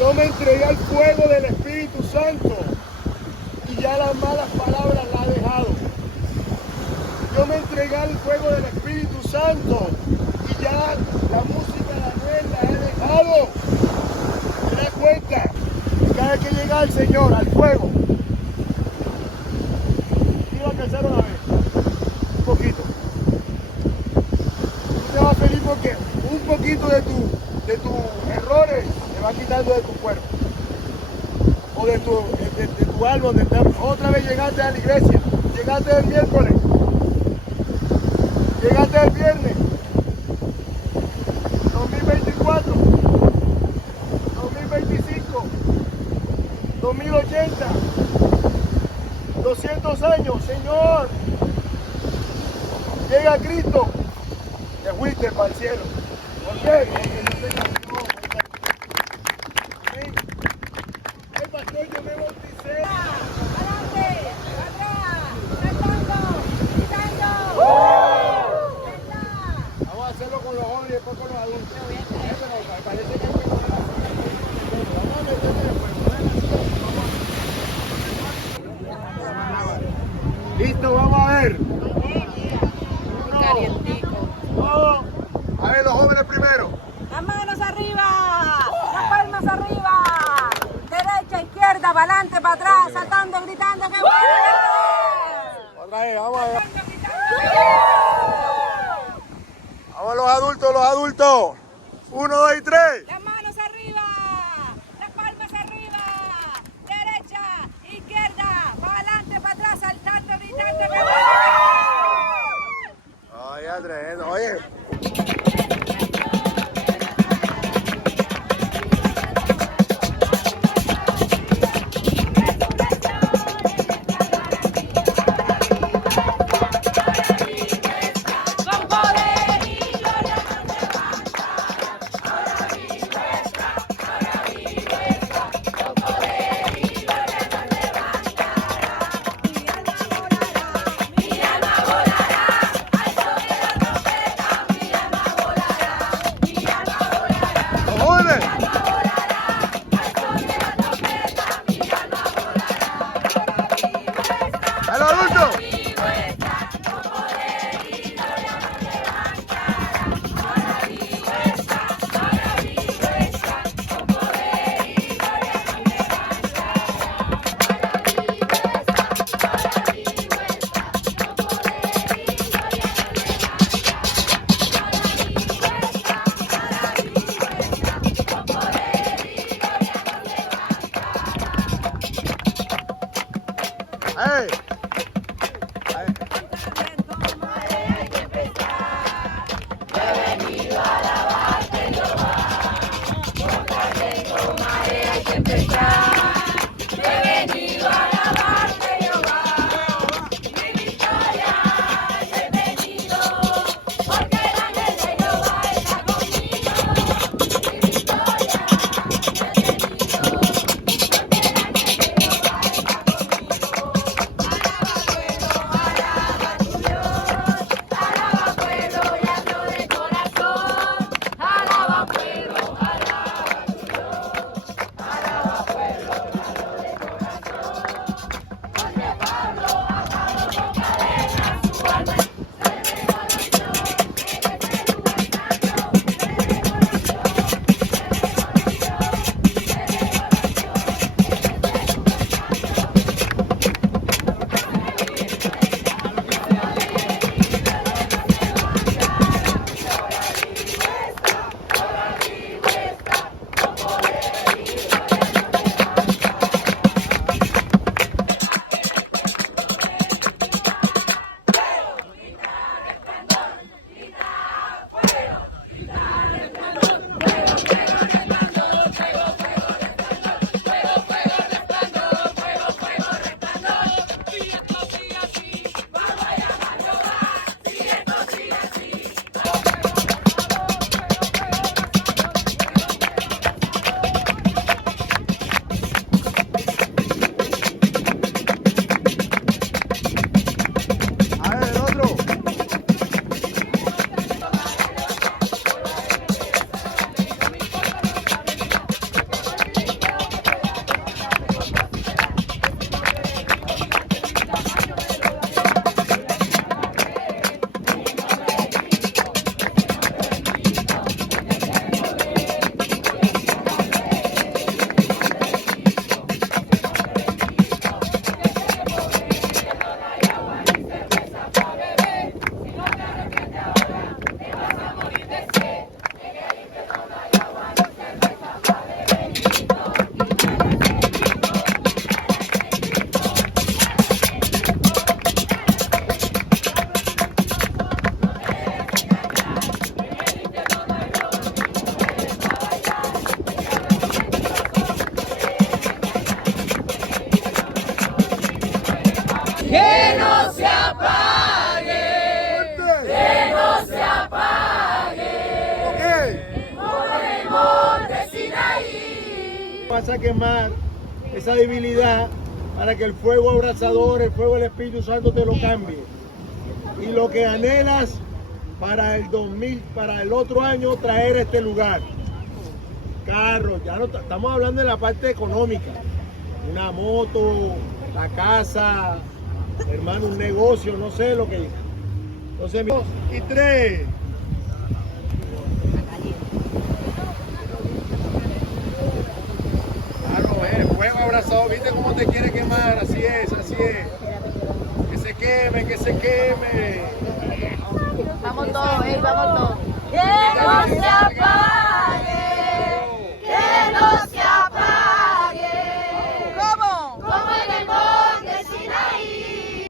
Yo me entregué al fuego del Espíritu Santo y ya las malas palabras las he dejado. Yo me entregué al fuego del Espíritu Santo y ya la música de Anuel la he dejado. ¿Te das cuenta? Cada vez que llega el Señor al fuego, iba a alcanzar una vez, un poquito. Tú te vas feliz porque un poquito de tus errores te va quitando de tu cuerpo o de tu alma. Otra vez llegaste a la iglesia, llegaste el miércoles, llegaste el viernes, 2024, 2025, 2080, 200 años, Señor, llega Cristo, te fuiste para el cielo. ¿Por qué? Porque no te cambió. Ay, pastor, yo me bauticé. ¡Adelante! ¡Atrás! ¡Saltando! ¡Gritando! Vamos a hacerlo con los jóvenes y después con los adultos. Pero parece que hay que vamos a meterle después. Listo, vamos a ver. No. A ver, los jóvenes primero. ¡Las manos arriba! ¡Las palmas arriba! Derecha, izquierda, para adelante, para atrás, saltando, gritando, ¡qué bueno! Otra vez, vamos a ver. Saltando, gritando, Vamos los adultos, los adultos. 1, 2 y 3. las manos arriba, las palmas arriba, derecha, izquierda, para adelante, para atrás, saltando, gritando, ¡qué bueno! Ay, tremendo. Oye. Con poder y gloria nos levanta, ahora vive esta, ahora vive esta, con poder y gloria nos levantará. Mi alma volará, al son de la trompeta, mi alma volará, mi alma volará, Los jóvenes. mi alma volará, al son de la trompeta, mi alma volará, ahora vive esta, A los adultos. vive esta, con poder y gloria nos levantará. Ahora vive esta, ahora vive esta, con poder y gloria nos levantará. Ahora vive esta, ahora vive esta, con poder y gloria nos levantará. Ahora vive esta, ahora vive esta, con poder apague, que no se apague. ¿Por qué? Por el monte Sinaí. Vas a quemar esa debilidad para que el fuego abrasador, el fuego del Espíritu Santo te lo cambie. Y lo que anhelas para el 2000, para el otro año, traer a este lugar. Carros, ya no estamos hablando de la parte económica. Una moto, la casa, hermano, un negocio, no sé lo que. Entonces, 2 y 3. Fuego abrazado, ¿viste cómo te quiere quemar? Así es, así es. Que se queme, que se queme. Vamos todos, vamos todos. Que no se apague.